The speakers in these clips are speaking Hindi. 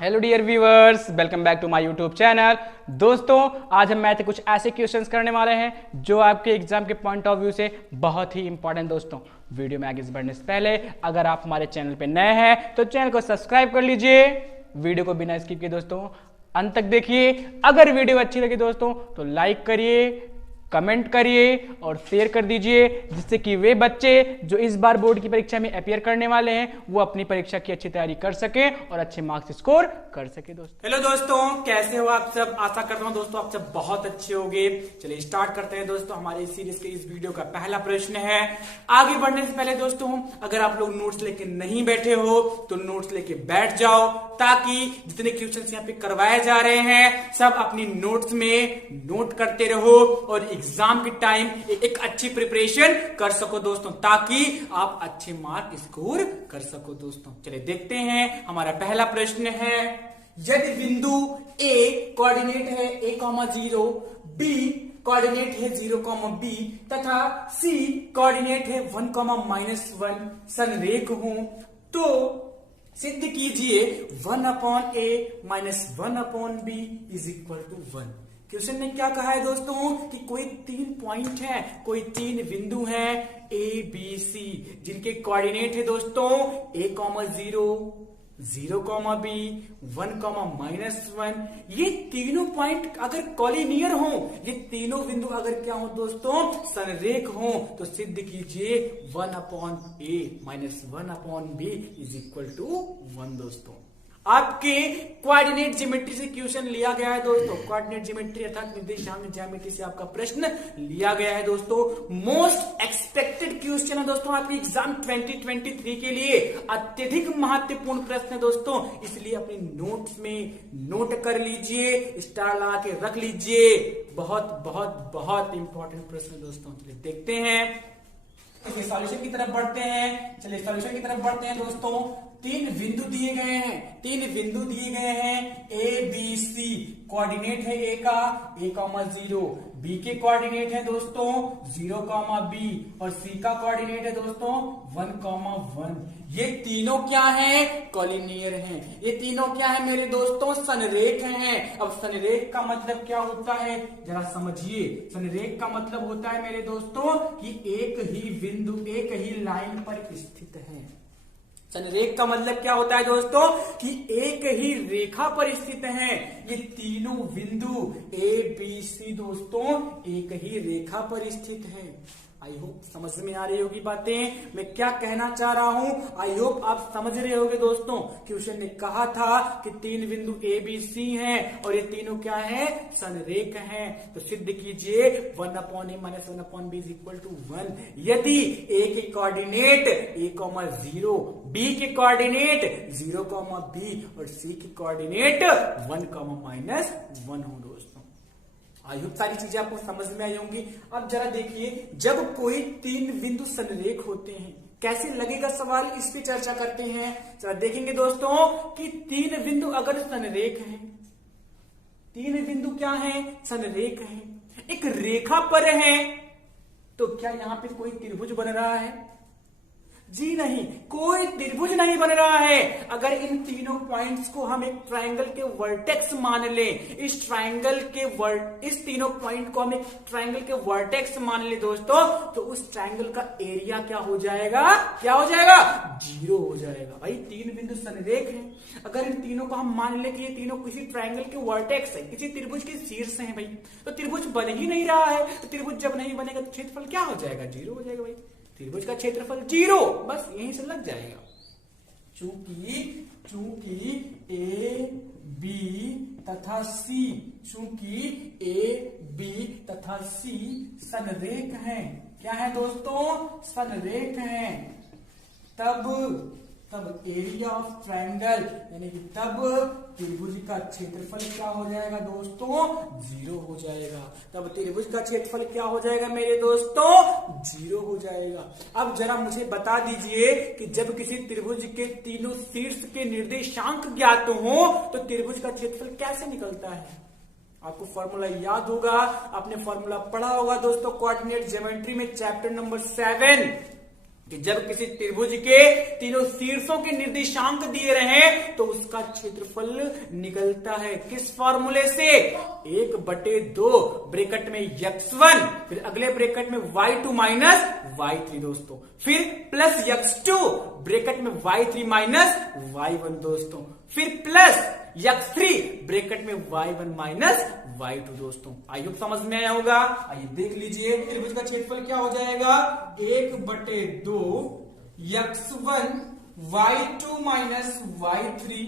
Hello dear viewers, welcome back to my YouTube channel. दोस्तों, आज हम मैथ के कुछ ऐसे क्वेश्चंस करने वाले हैं जो आपके एग्जाम के पॉइंट ऑफ व्यू से बहुत ही इंपॉर्टेंट। दोस्तों, वीडियो में आगे बढ़ने से पहले अगर आप हमारे चैनल पे नए हैं तो चैनल को सब्सक्राइब कर लीजिए। वीडियो को बिना स्किप किए दोस्तों अंत तक देखिए। अगर वीडियो अच्छी लगी दोस्तों तो लाइक करिए, कमेंट करिए और शेयर कर दीजिए, जिससे कि वे बच्चे जो इस बार बोर्ड की परीक्षा में अपीयर करने वाले हैं वो अपनी परीक्षा की अच्छी तैयारी कर सके और अच्छे मार्क्स स्कोर कर सके। दोस्तों, हेलो दोस्तों, कैसे हो आप सब? आशा करता हूं दोस्तों आप सब बहुत अच्छे होंगे। चलिए स्टार्ट करते हैं दोस्तों। हमारे इस सीरीज के इस वीडियो का पहला प्रश्न है। आगे बढ़ने से पहले दोस्तों, अगर आप लोग नोट्स लेके नहीं बैठे हो तो नोट्स लेके बैठ जाओ, ताकि जितने क्वेश्चन यहाँ पे करवाए जा रहे हैं सब अपनी नोट्स में नोट करते रहो और एग्जाम के टाइम एक अच्छी प्रिपरेशन कर सको दोस्तों, ताकि आप अच्छे मार्क स्कोर कर सको। दोस्तों, चलिए देखते हैं। हमारा पहला प्रश्न है, यदि बिंदु ए कोऑर्डिनेट है a,0, बी कोऑर्डिनेट है 0,b तथा सी कोऑर्डिनेट है 1,-1 संरेख हो, तो सिद्ध कीजिए 1/a - 1/b = 1। क्वेश्चन ने क्या कहा है दोस्तों कि कोई 3 पॉइंट है, कोई 3 बिंदु हैं ए बी सी, जिनके कोऑर्डिनेट है दोस्तों a,0, 0,b, 1,-1। ये तीनों पॉइंट अगर कॉलिनियर हो, ये तीनों बिंदु अगर क्या हो दोस्तों, संरेख हो, तो सिद्ध कीजिए 1/a - 1/b = 1। दोस्तों, आपके कोऑर्डिनेट ज्योमेट्री से क्वेश्चन लिया गया है दोस्तों। कोऑर्डिनेट ज्योमेट्री अर्थात निर्देशांक ज्यामिति से आपका प्रश्न लिया गया है दोस्तों। मोस्ट एक्सपेक्टेड क्वेश्चन है दोस्तों आपके एग्जाम 2023 के लिए। अत्यधिक महत्वपूर्ण प्रश्न है दोस्तों, इसलिए अपने नोट्स में नोट कर लीजिए, स्टार लगा के रख लीजिए। बहुत बहुत बहुत इंपॉर्टेंट प्रश्न है दोस्तों। चलिए देखते हैं, सॉल्यूशन की तरफ बढ़ते हैं। चलिए सॉल्यूशन की तरफ बढ़ते हैं दोस्तों। 3 बिंदु दिए गए हैं, 3 बिंदु दिए गए हैं ए बी सी। कोऑर्डिनेट है ए का a,0, बी के कोऑर्डिनेट है दोस्तों 0,b और सी का कोऑर्डिनेट है दोस्तों 1,1। ये तीनों क्या हैं? कॉलिनियर हैं। ये तीनों क्या है मेरे दोस्तों? संरेख हैं। अब संरेख का मतलब क्या होता है जरा समझिए। संरेख का मतलब होता है मेरे दोस्तों कि एक ही बिंदु एक ही लाइन पर स्थित है। संरेख का मतलब क्या होता है दोस्तों कि एक ही रेखा पर स्थित हैं। ये तीनों बिंदु ए बी सी दोस्तों एक ही रेखा पर स्थित हैं। आई होप समझ में आ रही होगी बातें, मैं क्या कहना चाह रहा हूं। आई होप आप समझ रहे होगे दोस्तों। क्वेश्चन ने कहा था कि 3 बिंदु ए बी सी हैं और ये तीनों क्या हैं? संरेख हैं। तो सिद्ध कीजिए 1/a - 1/b = 1। यदि ए के कोऑर्डिनेट a,0, बी के कोऑर्डिनेट 0,b और सी के कोऑर्डिनेट 1,-1 हो दोस्तों। आई होप सारी चीजें आपको समझ में आई होंगी। अब जरा देखिए, जब कोई 3 बिंदु संरेख होते हैं कैसे लगेगा सवाल, इस पे चर्चा करते हैं। जरा देखेंगे दोस्तों कि 3 बिंदु अगर संरेख हैं, 3 बिंदु क्या हैं? संरेख हैं, एक रेखा पर हैं, तो क्या यहां पे कोई त्रिभुज बन रहा है? जी नहीं, कोई त्रिभुज नहीं बन रहा है। अगर इन तीनों पॉइंट्स को हम एक ट्रायंगल के वर्टेक्स मान लें, इस तीनों पॉइंट को हम एक ट्रायंगल के वर्टेक्स मान ले दोस्तों, तो उस ट्रायंगल का एरिया क्या हो जाएगा? क्या हो जाएगा? 0 हो जाएगा। भाई 3 बिंदु संरेख हैं, अगर इन तीनों को हम मान ले कि ये तीनों किसी ट्रायंगल के वर्टेक्स है, किसी त्रिभुज के शीर्ष हैं भाई, तो त्रिभुज बन ही नहीं रहा है। तो त्रिभुज जब नहीं बनेगा तो क्षेत्रफल क्या हो जाएगा? 0 हो जाएगा भाई। त्रिभुज का क्षेत्रफल 0, बस यहीं से लग जाएगा। चूंकि ए बी तथा सी, चूंकि ए बी तथा सी संरेख हैं। क्या है दोस्तों? संरेख हैं। तब एरिया ऑफ ट्रायंगल यानी कि तब त्रिभुज का क्षेत्रफल क्या हो जाएगा दोस्तों? 0 हो जाएगा। तब त्रिभुज का क्षेत्रफल क्या हो जाएगा मेरे दोस्तों? 0 हो जाएगा। अब जरा मुझे बता दीजिए कि जब किसी त्रिभुज के तीनों शीर्ष के निर्देशांक ज्ञात हो तो त्रिभुज का क्षेत्रफल कैसे निकलता है? आपको फॉर्मूला याद होगा, आपने फॉर्मूला पढ़ा होगा दोस्तों कोऑर्डिनेट ज्योमेट्री में, चैप्टर नंबर 7। कि जब किसी त्रिभुज के तीनों शीर्षों के निर्देशांक दिए रहे तो उसका क्षेत्रफल निकलता है किस फॉर्मूले से, 1/2 ब्रैकेट में x1, फिर अगले ब्रैकेट में y2 माइनस y3 दोस्तों, फिर प्लस x2 ब्रैकेट में y3 माइनस y1 दोस्तों, फिर प्लस x3 ब्रैकेट में y1 माइनस y2 दोस्तों। आई होप समझ में आया होगा। आइए देख लीजिए त्रिभुज का क्षेत्रफल क्या हो जाएगा, 1/2 x1 y2 minus y3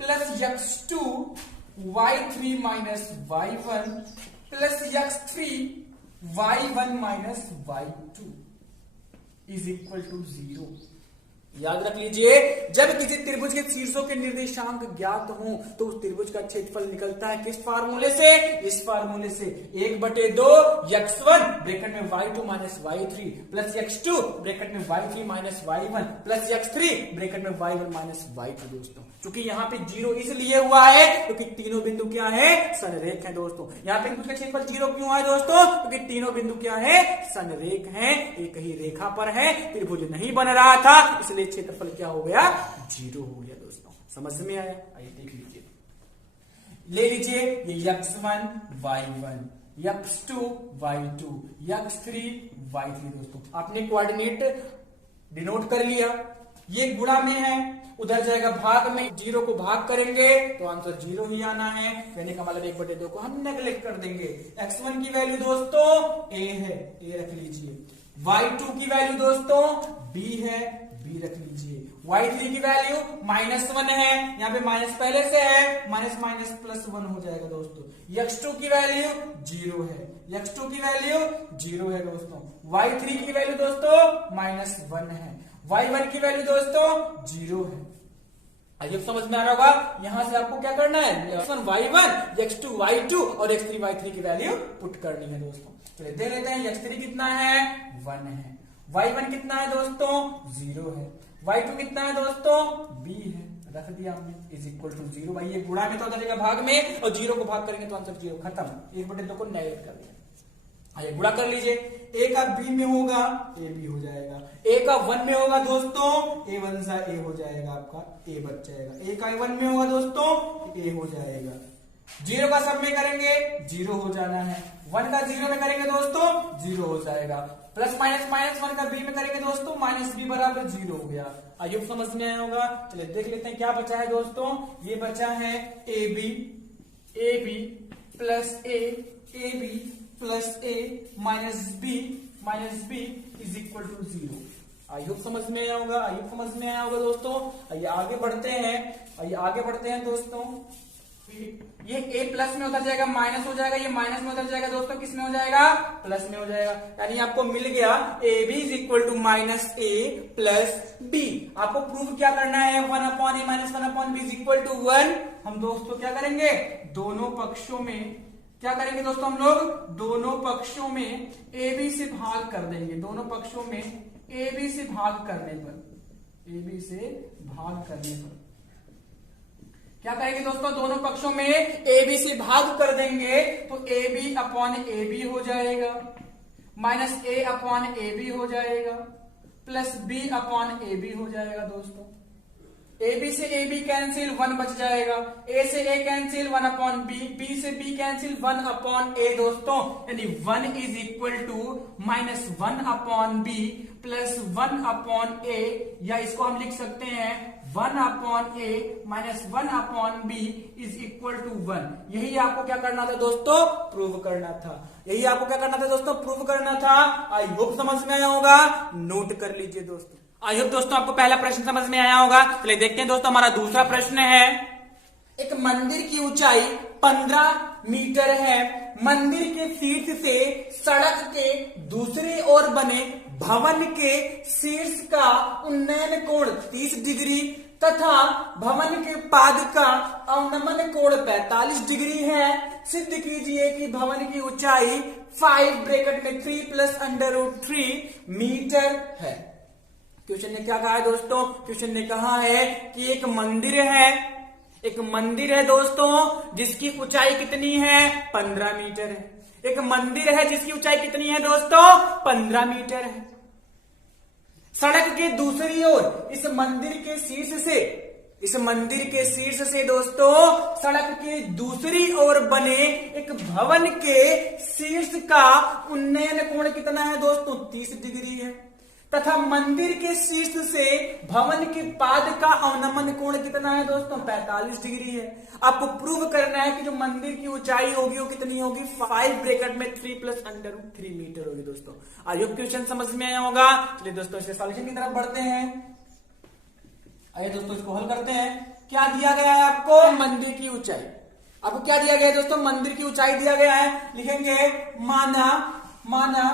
plus x2 y3 minus y1 plus x3 y1 minus y2 is equal to 0। याद रख लीजिए, जब किसी त्रिभुज के शीर्षों के निर्देशांक ज्ञात हो तो उस त्रिभुज का क्षेत्रफल निकलता है किस फार्मूले से, इस फार्मूले से 1/2 x1 ब्रैकेट में y2 minus y3 plus x2 bracket में y3 minus y1 plus x3 bracket में y1 माइनस y2 दोस्तों। क्योंकि यहाँ पे 0 इसलिए हुआ है क्योंकि तीनों बिंदु क्या है, संरेख है दोस्तों। यहाँ पे त्रिभुज का क्षेत्रफल 0 क्यों है दोस्तों, क्योंकि तीनों बिंदु क्या है, संरेख है, एक ही रेखा पर है, त्रिभुज नहीं बन रहा था, इसलिए क्षेत्रफल क्या हो गया, 0 हो गया दोस्तों। समझ में आया? आइए देख लीजिए, ले लीजिए ये x1 y1 x2 y2 x3 y3 दोस्तों। आपने कोऑर्डिनेट डिनोट कर लिया, ये गुणा में है, उधर जाएगा भाग में, 0 को भाग करेंगे तो आंसर 0 ही आना है, कहने का मतलब 1/2 को हम नेगलेक्ट कर देंगे। x1 की वैल्यू दोस्तों a है, a रख लीजिए, y2 की वैल्यू दोस्तों b है, b रख लीजिए, y3 की वैल्यू -1 है, यहाँ पे माइनस पहले से है, माइनस माइनस प्लस 1 हो जाएगा दोस्तों। x2 की वैल्यू 0 है, x2 की वैल्यू 0 है दोस्तों, y3 की वैल्यू दोस्तों -1 है, y1 की वैल्यू दोस्तों 0 है। आइए समझ में आ रहा होगा। यहां से आपको क्या करना है, x1 y1 x2 y2 और x3 y3 की वैल्यू पुट करनी है दोस्तों। चलिए दे लेते हैं, x3 कितना है, 1 है, y1 कितना है दोस्तों 0 है, y2 कितना है दोस्तों b है, रख दिया हमने, इज इक्वल टू 0। भाई ये गुणा में तो होता जाएगा भाग में, और 0 को भाग करेंगे तो आंसर 0 खत्म, 1/2 को नेगलेक्ट कर दिया। आइए गुणा कर लीजिए, a का b में होगा a b हो जाएगा, a का 1 में होगा दोस्तों a 1 सा a हो जाएगा, आपका a बच जाएगा, a का 1 में होगा दोस्तों a हो जाएगा, 0 का सब में करेंगे 0 हो जाना है, 1 का 0 में करेंगे दोस्तों 0 हो जाएगा, प्लस माइनस माइनस 1 का b में करेंगे दोस्तों माइनस b बराबर 0 हो गया। आइए समझ में आया होगा। चलिए देख लेते हैं क्या बचा है दोस्तों, ये बचा है ab plus ab plus a minus b is equal to 0। I hope समझ में आया होगा, आई होप समझ में आया होगा दोस्तों। आइए आगे बढ़ते हैं दोस्तों। ये a प्लस में उतर जाएगा, माइनस हो जाएगा, ये माइनस में उतर जाएगा दोस्तों, किस में हो जाएगा, प्लस में हो जाएगा। यानी आपको मिल गया ab is equal to minus a plus b। आपको प्रूव क्या करना है, 1/a minus 1/b is equal to 1। हम दोस्तों क्या करेंगे, दोनों पक्षों में क्या करेंगे दोस्तों, हम लोग दोनों पक्षों में ab से भाग कर देंगे, दोनों पक्षों में ab से भाग करने पर क्या करेंगे दोस्तों, दोनों पक्षों में ab से भाग कर देंगे तो ab अपॉन ab हो जाएगा, माइनस a अपॉन ab हो जाएगा, प्लस b अपॉन ab हो जाएगा दोस्तों। ab से ab कैंसिल, 1 बच जाएगा, a से a कैंसिल, 1/b, b से b कैंसिल, 1/a दोस्तों। यानी 1 is equal to -1/b plus 1/a, या इसको हम लिख सकते हैं 1/a minus 1/b is equal to 1। यही आपको क्या करना था दोस्तों, प्रूव करना था, यही आपको क्या करना था दोस्तों, प्रूव करना था। आई होप समझ में आया होगा, नोट कर लीजिए दोस्तों। आई होप दोस्तों आपको पहला प्रश्न समझ में आया होगा। चलिए देखते हैं दोस्तों, हमारा दूसरा प्रश्न है, एक मंदिर की ऊंचाई 15 मीटर है, मंदिर के शीर्ष से सड़क के दूसरी ओर बने भवन के शीर्ष का उन्नयन कोण 30 डिग्री तथा भवन के पाद का अवनमन कोण 45 डिग्री है। सिद्ध कीजिए कि भवन की ऊंचाई 5 ब्रैकेट में 3 प्लस √3 मीटर है। क्वेश्चन ने क्या कहा है दोस्तों, क्वेश्चन ने कहा है कि एक मंदिर है दोस्तों जिसकी ऊंचाई कितनी है, 15 मीटर है। एक मंदिर है जिसकी ऊंचाई कितनी है दोस्तों, 15 मीटर है। सड़क के दूसरी ओर इस मंदिर के शीर्ष से दोस्तों सड़क के दूसरी ओर बने एक भवन के शीर्ष का उन्नयन कोण कितना है दोस्तों? 30 डिग्री है। तथा मंदिर के शीर्ष से भवन के पाद का अवनमन कोण कितना है दोस्तों? 45 डिग्री है। आपको प्रूव करना है कि जो मंदिर की ऊंचाई होगी वो कितनी होगी? 5 ब्रैकेट में 3 प्लस √3 मीटर होगी दोस्तों। आई होप क्वेश्चन समझ में आया होगा। चलिए दोस्तों इसके सॉल्यूशन की तरफ बढ़ते हैं। आइए दोस्तों इसको हल करते हैं। क्या दिया गया है आपको? मंदिर की ऊंचाई। आपको क्या दिया गया है दोस्तों? मंदिर की ऊंचाई दिया गया है। लिखेंगे माना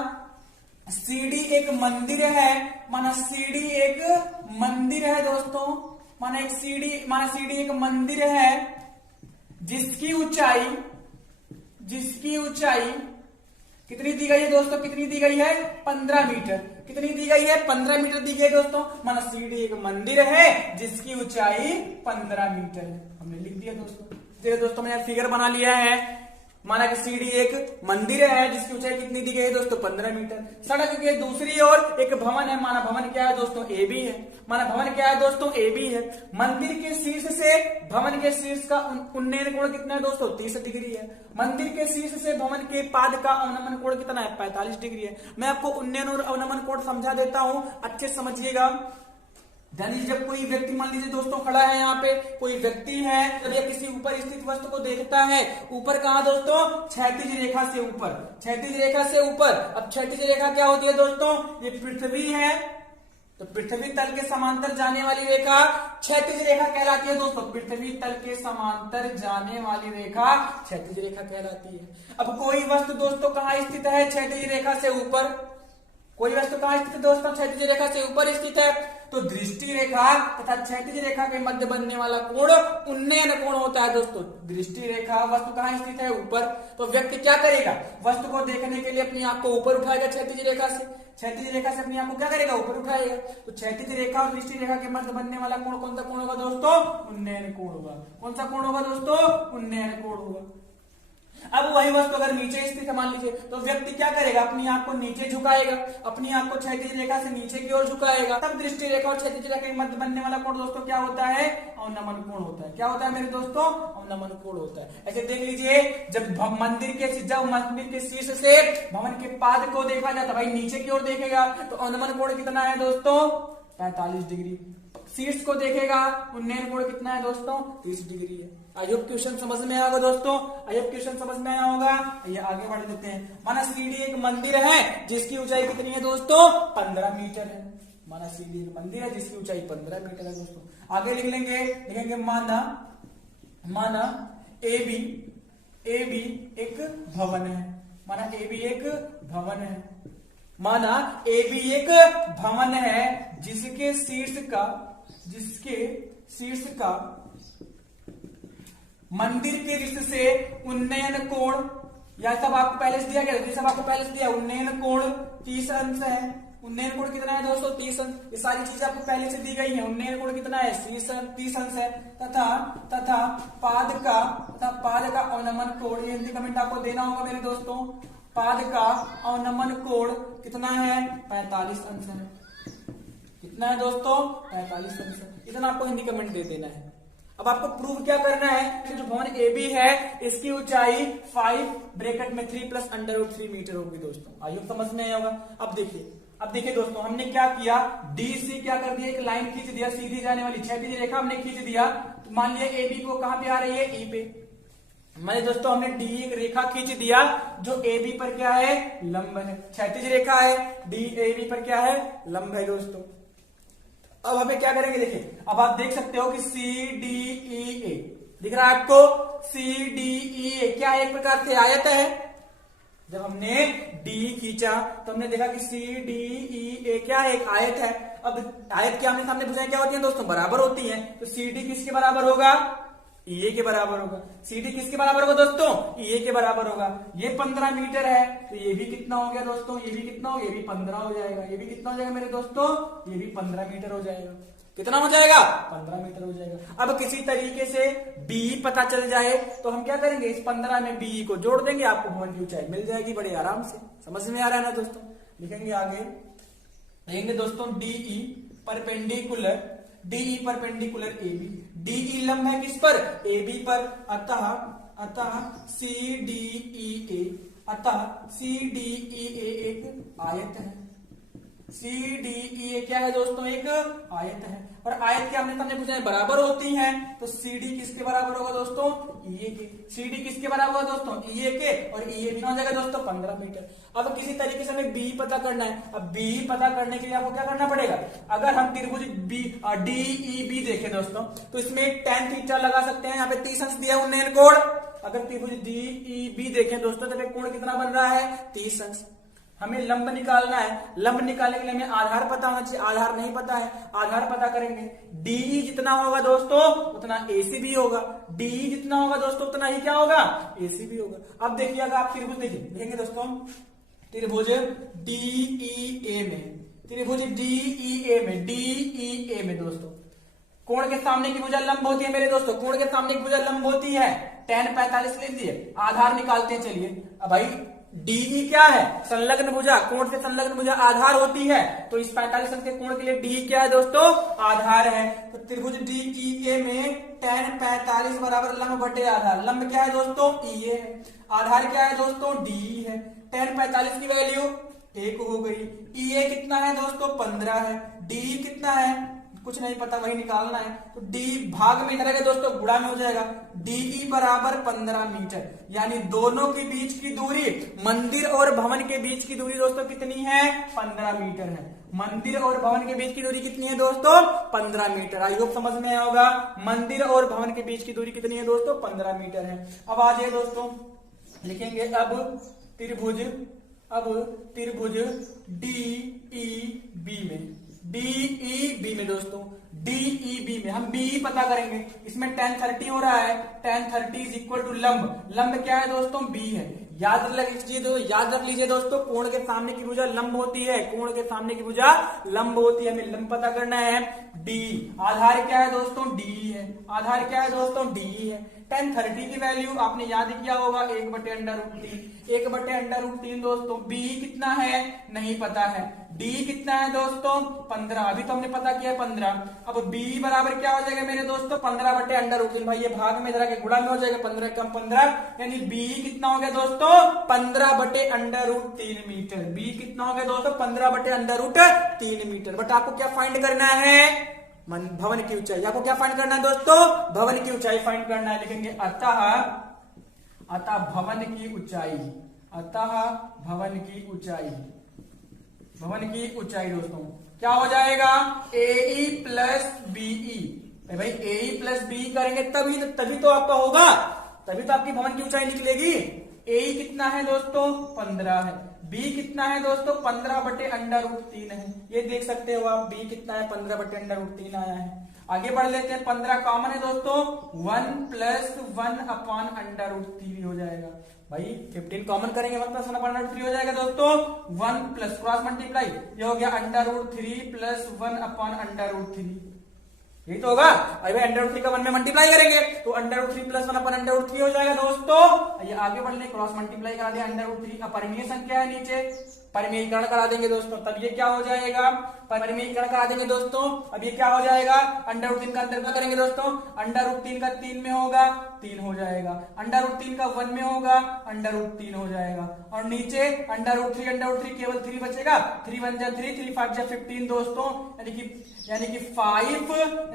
सीडी एक मंदिर है। माना सीडी एक मंदिर है दोस्तों। माना सीडी एक मंदिर है जिसकी ऊंचाई कितनी दी गई है दोस्तों? कितनी दी गई है? 15 मीटर। कितनी दी गई है? 15 मीटर दी गई है दोस्तों। माना सीडी एक मंदिर है जिसकी ऊंचाई 15 मीटर है। हमने लिख दिया दोस्तों। देखिए दोस्तों मैंने फिगर बना लिया है। माना कि सीडी एक मंदिर है जिसकी ऊंचाई कितनी दी गई है दोस्तों? 15 मीटर। सड़क के दूसरी ओर एक भवन है। माना भवन क्या है दोस्तों? ए बी है। माना भवन क्या है दोस्तों? ए बी है। मंदिर के शीर्ष से भवन के शीर्ष का उन्नयन कोण कितना है दोस्तों? 30 डिग्री है। मंदिर के शीर्ष से भवन के पाद का अवनमन कोण कितना है? 45 डिग्री है। मैं आपको उन्नयन और अवनमन कोण समझा देता हूं, अच्छे समझिएगा। यानी जब कोई व्यक्ति मान लीजिए दोस्तों खड़ा है, यहाँ पे कोई व्यक्ति है, जब यह किसी ऊपर स्थित वस्तु को देखता है, ऊपर कहां दोस्तों? क्षैतिज रेखा से ऊपर। क्षैतिज रेखा से ऊपर। अब क्षैतिज रेखा क्या होती है दोस्तों? ये पृथ्वी है, तो पृथ्वी तल के समांतर जाने वाली रेखा क्षैतिज रेखा कहलाती है दोस्तों। पृथ्वी तल के समांतर जाने वाली रेखा क्षैतिज रेखा कहलाती है। अब कोई वस्तु दोस्तों कहां स्थित है? क्षैतिज रेखा से ऊपर। कोई वस्तु कहां स्थित है दोस्तों? क्षैतिज रेखा से ऊपर स्थित है। तो दृष्टि रेखा तथा क्षैतिज रेखा के मध्य बनने वाला कोण उन्नयन कोण होता है दोस्तों। दृष्टि रेखा, वस्तु कहां स्थित है? ऊपर। तो व्यक्ति क्या करेगा? वस्तु को देखने के लिए अपनी आंख को ऊपर उठाएगा क्षैतिज रेखा से। क्षैतिज रेखा से अपनी आंख को क्या करेगा? ऊपर उठाएगा। तो क्षैतिज रेखा और दृष्टि रेखा के मध्य बनने वाला कोण कौन सा कोण होगा दोस्तों? उन्नयन कोण होगा। कौन सा कोण होगा दोस्तों? उन्नयन कोण होगा। अब वही वस्तु अगर नीचे स्थित है मान लीजिए, तो व्यक्ति क्या करेगा? अपनी आंख को नीचे झुकाएगा, अपनी आंख को क्षैतिज रेखा से नीचे की ओर झुकाएगा। तब दृष्टि रेखा और क्षैतिज रेखा के मध्य बनने वाला कोण दोस्तों क्या होता है? अवनमन कोण होता है। क्या होता है मेरे दोस्तों? अवनमन कोण होता है। ऐसे देख लीजिए, जब मंदिर के शीर्ष से भवन के पाद को देखा जाता है, भाई नीचे की ओर देखेगा तो अवनमन कोण कितना है दोस्तों? 45 डिग्री। शीर्ष को देखेगा, उन्नयन कोण कितना है दोस्तों? 30 डिग्री है। आई होप क्वेश्चन समझ में आया होगा दोस्तों। आई होप क्वेश्चन समझ में आया होगा। ये आगे बढ़ देते हैं। माना सीडी एक मंदिर है जिसकी ऊंचाई कितनी है दोस्तों? 15 मीटर है। माना सीडी एक मंदिर है जिसकी ऊंचाई 15 मीटर है दोस्तों। आगे लिखेंगे माना ए बी एक भवन है। माना ए बी एक भवन है। माना ए बी एक भवन है जिसके शीर्ष का मंदिर के शीर्ष से उन्नयन कोण, यह सब आपको पहले से दिया गया, सब आपको पहले से दिया। उन्नयन कोण 30 अंश है। उन्नयन कोण कितना है दोस्तों? 30 अंश। ये सारी चीजें आपको पहले से दी गई है। उन्नयन कोण कितना है? 30 अंश है। तथा पाद का अवनमन कोण, ये हिंदी कमेंट आपको देना होगा मेरे दोस्तों। पाद का अवनमन कोण कितना है? 45 अंश है। कितना है दोस्तों? 45 अंश है। इतना आपको हिंदी कमेंट दे देना है। अब आपको प्रूव क्या करना है कि जो भवन ए बी है इसकी ऊंचाई 5 ब्रैकेट में 3 प्लस √3 मीटर होगी दोस्तों। आई होप समझ में आया होगा। अब देखिए दोस्तों, हमने क्या किया? डी से क्या कर दिया? एक लाइन खींच दिया, सीधी जाने वाली क्षैतिज रेखा हमने खींच दिया। तो मान लिया ए बी को कहां पे आ रही है? ई पे। मैंने दोस्तों हमने डी एक रेखा खींच दिया जो ए बी पर क्या है? लंब है। क्षैतिज रेखा है, डी ए बी पर क्या है? लंब है दोस्तों। अब हमें क्या करेंगे? देखिए, अब आप देख सकते हो कि सी डी ई ए दिख रहा है आपको? सी डी ई ए क्या है? एक प्रकार से आयत है। जब हमने डी खींचा तो हमने देखा कि सी डी ई ए क्या है? एक आयत है। अब आयत क्या हमने सामने पूछा क्या होती है दोस्तों? बराबर होती है। तो सी डी किसके बराबर होगा? ई के बराबर होगा। सी डी किसके बराबर होगा दोस्तों? ई के बराबर होगा। ये 15 मीटर है, तो ये भी कितना हो गया दोस्तों? ये भी कितना हो? ये भी 15 हो जाएगा। ये भी कितना हो जाएगा मेरे दोस्तों? ये भी 15 मीटर हो जाएगा। कितना हो जाएगा? 15 मीटर हो जाएगा। अब किसी तरीके से बी पता चल जाए तो हम क्या करेंगे? इस 15 में बी को जोड़ देंगे, आपको भवन की ऊंचाई मिल जाएगी बड़े आराम से। समझ में आ रहा है ना दोस्तों? लिखेंगे आगे, लेंगे दोस्तों DE perpendicular A B, DE लंब है किस पर, ए बी पर, अतः सी डी ई ए एक आयत है। सी डी ई ए क्या है दोस्तों, एक आयत है। और आयत के हमने सामने पूछा है बराबर होती हैं, तो सी डी किसके बराबर होगा दोस्तों, ई ए के। सी डी किसके बराबर होगा दोस्तों, ई ए के, और ई ए भी हो जाएगा दोस्तों 15 मीटर। अब किसी तरीके से हमें बी पता करना है। अब बी पता करने के लिए आपको क्या करना पड़ेगा, अगर हम त्रिभुज बी डी ई बी देखें दोस्तों, तो इसमें tan थीटा लगा सकते हैं। यहाँ पे 30 अंश दिया उन्नयन कोण। अगर त्रिभुज डी ई बी देखें दोस्तों, तो कोण कितना बन रहा है, 30 अंश। हमें लंब निकालना है। लंब निकालने के लिए हमें आधार पता होना चाहिए, आधार नहीं पता है, आधार पता करेंगे। डीई जितना होगा दोस्तों उतना एसी भी होगा, डीई जितना होगा दोस्तों उतना ही क्या होगा, एसी भी होगा। अब देखिए अगर आप त्रिभुज देखेंगे दोस्तों, त्रिभुज डीई ए में दोस्तों कोण के सामने की भुजा लंब होती है मेरे दोस्तों, कोण के सामने की भुजा लंब होती है, tan 45 लिख दिए। आधार निकालते हैं, चलिए। अब भाई डीई क्या है, संलग्न भुजा, कोण से संलग्न भुजा आधार होती है, तो इस 45 अंश के कोण के लिए डी क्या है दोस्तों, आधार है। तो त्रिभुज डीईए में tan 45 बराबर लंब बटे आधार। लंब क्या है दोस्तों, ई ए है, आधार क्या है दोस्तों, डी है। tan 45 की वैल्यू 1 हो गई। ई ए कितना है दोस्तों, 15 है। डी कितना है, कुछ नहीं पता, वही निकालना है। तो डी भाग में करेंगे दोस्तों, गुणा में हो जाएगा। डीई बराबर 15 मीटर, यानी दोनों के बीच की दूरी, मंदिर और भवन के बीच की दूरी दोस्तों कितनी है, 15 मीटर है। मंदिर और भवन के बीच की दूरी कितनी है दोस्तों, 15 मीटर। आई होप समझ में आया होगा। मंदिर और भवन के बीच की दूरी कितनी है दोस्तों, 15 मीटर है। अब आ जाइए दोस्तों, लिखेंगे अब त्रिभुज डीईबी में दोस्तों, डीईबी में हम बी पता करेंगे। इसमें tan 30 हो रहा है, tan 30 इज इक्वल टू लंब क्या है दोस्तों, बी है। याद रख लीजिए दोस्तों, कोण के सामने की भुजा लंब होती है, कोण के सामने की भुजा लंब होती है। हमें लंब पता करना है। डी आधार क्या है दोस्तों, डी है, आधार क्या है दोस्तों, डी है। tan 30 की वैल्यू आपने याद किया होगा, 1/√3 दोस्तों। बी कितना है नहीं पता है, डी कितना है दोस्तों 15, अभी तो हमने पता किया 15। अब बी बराबर क्या हो जाएगा मेरे दोस्तों, 15/√3। भाई ये भाग में जरा के गुणा में हो जाएगा, 15 कम 15, यानी बी कितना हो गया दोस्तों 15/√3 मीटर। बी कितना हो गया दोस्तों 15/√3 मीटर। बट आपको क्या फाइंड करना है, भवन की ऊंचाई। आपको क्या फाइंड करना है दोस्तों, भवन की ऊंचाई फाइंड करना है। लिखेंगे अतः भवन की ऊंचाई दोस्तों क्या हो जाएगा, AE प्लस BE। भाई AE प्लस BE करेंगे तभी तो आपका होगा, तभी तो आपकी भवन की ऊंचाई निकलेगी। AE कितना है दोस्तों 15 है, B कितना है दोस्तों 15/√3 है। ये देख सकते हो आप, B कितना है 15/√3 आया है। आगे बढ़ लेते हैं, 15 कॉमन है दोस्तों, 1 + 1/√3 हो जाएगा। भाई 15 कॉमन करेंगे, 1 + 1/√3 हो जाएगा दोस्तों। 1 प्लस क्रॉस मल्टीप्लाई, ये हो गया √3 + 1/√3, यही तो होगा। अभी √3 का 1 में मल्टीप्लाई करेंगे तो √3 + 1/√3 हो जाएगा दोस्तों। ये आगे बढ़ने क्रॉस मल्टीप्लाई करा दिया, √3 अपरिमेय संख्या है नीचे, परिमेयीकरण करा देंगे दोस्तों, तब ये क्या हो जाएगा, परिमेयीकरण करा देंगे दोस्तों। अब ये क्या हो जाएगा, √3 का अंतर क्या करेंगे दोस्तों, √3 का 3 में होगा 3 हो जाएगा, √3 का 1 में होगा √3 हो जाएगा, और नीचे √3 केवल 3 बचेगा, 3 × 1 = 3, 3 × 5 = 15 दोस्तों, यानी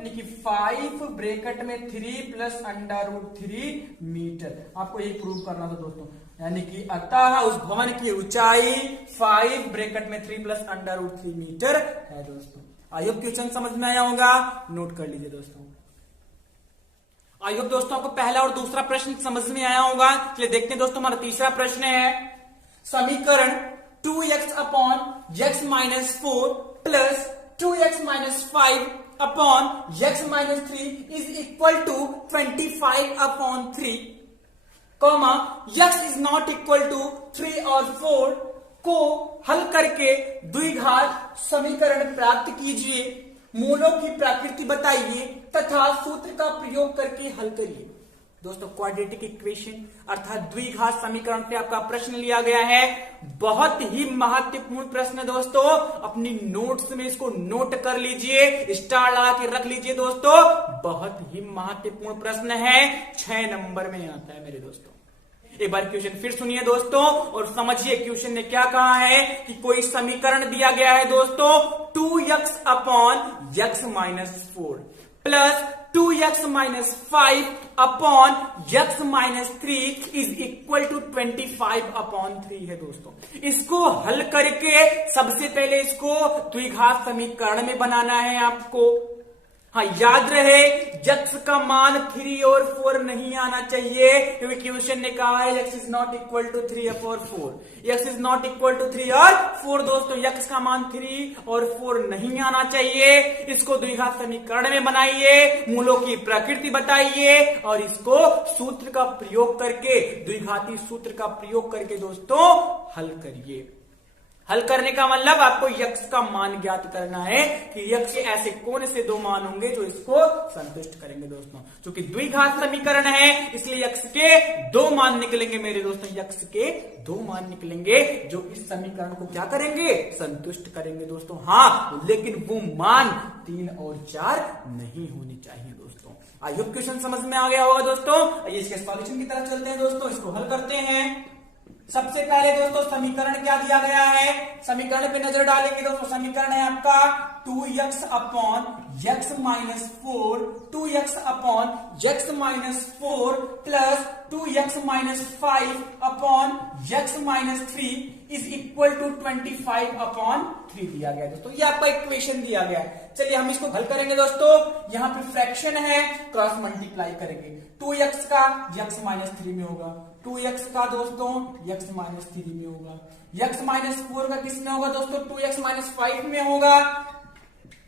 कि 5 ब्रैकेट में 3 + √3 मीटर। आपको ये प्रूव करना था दोस्तों, यानी कि अतः उस भवन की ऊंचाई 5 ब्रैकेट में 3 + √3 मीटर है दोस्तों। आई होप क्वेश्चन समझ में आया होगा, नोट कर लीजिए दोस्तों। आई होप दोस्तों आपको पहला और दूसरा प्रश्न समझ में आया होगा। चलिए देखते हैं दोस्तों, हमारा तीसरा प्रश्न है, समीकरण 2x/x - 4 + 2x - 5/x - 3 = 25/3, x is not equal to 3 और 4 को हल करके द्विघात समीकरण प्राप्त कीजिए, मूलों की प्रकृति बताइए तथा सूत्र का प्रयोग करके हल करिए। दोस्तों क्वाड्रेटिक इक्वेशन अर्थात द्विघात समीकरण पे आपका प्रश्न लिया गया है। बहुत ही महत्वपूर्ण प्रश्न है दोस्तों, अपनी नोट्स में इसको नोट कर लीजिए, स्टार लगा के रख लीजिए दोस्तों। बहुत ही महत्वपूर्ण प्रश्न है, 6 नंबर में आता है मेरे दोस्तों। एक बार क्वेश्चन फिर सुनिए दोस्तों और समझिए क्वेश्चन ने क्या कहा है कि कोई समीकरण दिया गया है दोस्तों 2x upon x minus 4 plus 2x minus 5 upon x minus 3 is equal to 25 upon 3 है दोस्तों। इसको हल करके सबसे पहले इसको द्विघात समीकरण में बनाना है आपको। हाँ, याद रहे x का मान 3 और 4 नहीं आना चाहिए, क्योंकि क्वेश्चन ने कहा है x is not equal to 3 और 4। x is not equal to 3 और 4 दोस्तों, x का मान 3 और 4 नहीं आना चाहिए। इसको द्विघात समीकरण में बनाइए, मूलों की प्रकृति बताइए और इसको सूत्र का प्रयोग करके, द्विघाती सूत्र का प्रयोग करके दोस्तों हल करिए। हल करने का मतलब आपको x का मान ज्ञात करना है कि x के ऐसे कौन से दो मान होंगे जो इसको संतुष्ट करेंगे दोस्तों। क्योंकि द्विघात समीकरण है इसलिए x के 2 मान निकलेंगे मेरे दोस्तों, x के 2 मान निकलेंगे जो इस समीकरण को क्या करेंगे, संतुष्ट करेंगे दोस्तों। हाँ, लेकिन वो मान 3 और 4 नहीं होनी चाहिए दोस्तों। आई होप क्वेश्चन समझ में आ गया होगा दोस्तों। आइए इसके सॉल्यूशन की तरफ चलते हैं दोस्तों, इसको हल करते हैं। सबसे पहले दोस्तों समीकरण क्या दिया गया है, समीकरण पे नजर डालेंगे दोस्तों। समीकरण है आपका 2x upon x minus 4, 2x upon x minus 4 plus 2x minus 5 upon x minus 3 is equal to 25 upon 3 दिया गया दोस्तों। ये आपका इक्वेशन दिया गया है। चलिए हम इसको हल करेंगे दोस्तों। यहाँ पे फ्रैक्शन है, क्रॉस मल्टीप्लाई करेंगे। 2x का x माइनस 3 में होगा, 2x का दोस्तों x माइनस 3 में होगा, x माइनस 4 का किस में होगा दोस्तों, 2x माइनस 5 में होगा।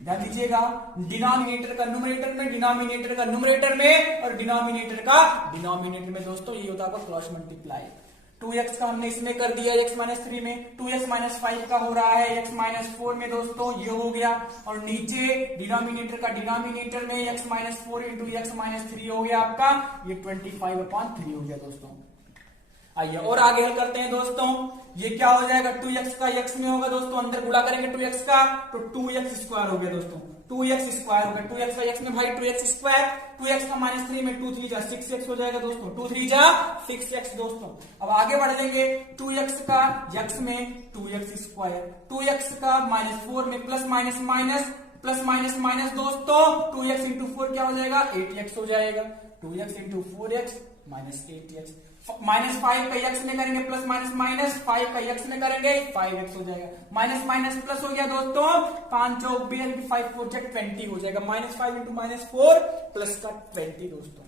ध्यान दीजिएगा, डिनोमिनेटर का न्यूमरेटर में, डिनोमिनेटर का न्यूमरेटर में और डिनोमिनेटर का डिनोमिनेटर में दोस्तों ये होता है क्रॉस मल्टीप्लाई। 2x का हमने इसमें कर दिया x माइनस 3 में, 2x माइनस 5 का हो रहा है x माइनस 4 में दोस्तों, ये हो गया। और नीचे डिनोमिनेटर का डिनोमिनेटर में x minus 4 into x minus 3 हो गया आपका, ये 25 अपॉन 3 हो गया दोस्तों। आइए और आगे हल करते हैं दोस्तों। ये क्या हो जाएगा, 2x का x में होगा दोस्तों, अंदर गुणा करेंगे 2x का तो 2x स्क्वायर हो गया दोस्तों, 2x स्क्वायर हो गया। 2x का x में भाई 2x स्क्वायर, 2x का माइनस 3 में 2 3 जा 6x हो जाएगा दोस्तों, 2 3 जा 6x दोस्तों। अब आगे बढ़ लेंगे, 2x का x में 2x स्क्वायर, 2x का माइनस 4 में plus minus minus plus minus minus दोस्तों, 2x इंटू 4 क्या हो जाएगा, 8x हो जाएगा। 2x into 4x minus 8x, minus 5 का x में करेंगे प्लस माइनस माइनस, 5 का x में करेंगे 5x हो जाएगा। माइनस माइनस प्लस हो गया दोस्तों, 5 चौक 20 5 4 20 हो जाएगा। माइनस 5 इंटू माइनस 4 प्लस का 20 दोस्तों।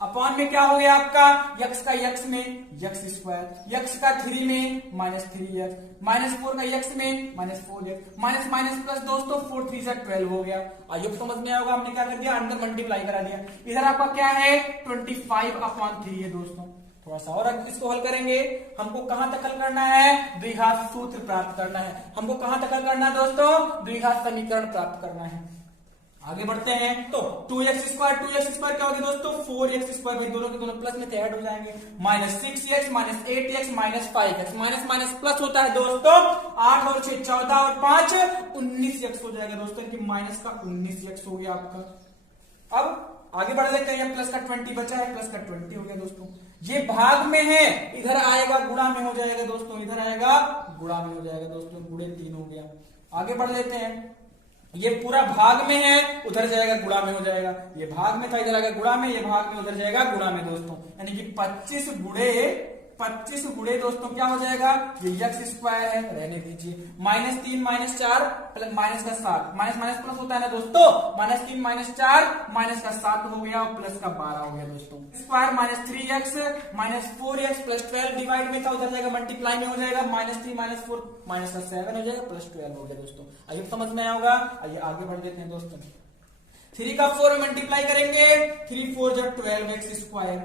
अपॉन में क्या हो गया आपका, x का x में x स्क्वायर, x का 3 में माइनस 3x, माइनस 4 का x में minus 4x, minus minus plus दोस्तों 4 3 जा 12 हो गया। आइए समझ में आएगा, हमने क्या कर दिया, अंदर मल्टीप्लाई करा दिया। इधर आपका क्या है 25 अपॉन 3 है दोस्तों। थोड़ा सा और इसको हल करेंगे। हमको कहां तक हल करना है, द्विघात सूत्र प्राप्त करना है। हमको कहां तक हल करना है दोस्तों, द्विघात समीकरण प्राप्त करना है। आगे बढ़ते हैं तो 2x स्क्वायर क्या होगा दोस्तों, 4x स्क्वायर, भाई दोनों के दोनों प्लस में ऐड हो जाएंगे। Minus 6x minus 8x minus 5x, minus minus plus होता है दोस्तों, 8 और 6 14 और 5 19x हो जाएगा दोस्तों, कि माइनस का 19x हो गया आपका। अब आगे बढ़ लेते हैं, प्लस का 20 बचा है, प्लस का 20 हो गया दोस्तों। ये भाग में है, इधर आएगा गुणा में हो जाएगा दोस्तों, इधर आएगा गुणा में हो जाएगा दोस्तों, गुणे 3 हो गया। आगे बढ़ लेते हैं, ये पूरा भाग में है, उधर जाएगा गुणा में हो जाएगा। ये भाग में था, इधर आएगा गुणा में, ये भाग में उधर जाएगा गुणा में दोस्तों, यानी कि 25 गुणे दोस्तों क्या हो जाएगा, ये x स्क्वायर है, रहने दीजिए। माइनस 3 माइनस 4 प्लस माइनस का 7, माइनस माइनस प्लस होता है ना दोस्तों, माइनस 3 माइनस 4 माइनस का 7 हो गया और प्लस का 12 हो गया दोस्तों। Square minus 3x minus 4x plus 12 divide में था, उधर जाएगा मल्टीप्लाई में हो जाएगा, माइनस 3 माइनस 4 माइनस का 7 हो जाएगा, प्लस 12 हो गया दोस्तों। आइए समझ में आएगा। आइए आगे बढ़ लेते हैं दोस्तों। 3 का 4 में मल्टीप्लाई करेंगे, 3 4 जा 12x स्क्वायर,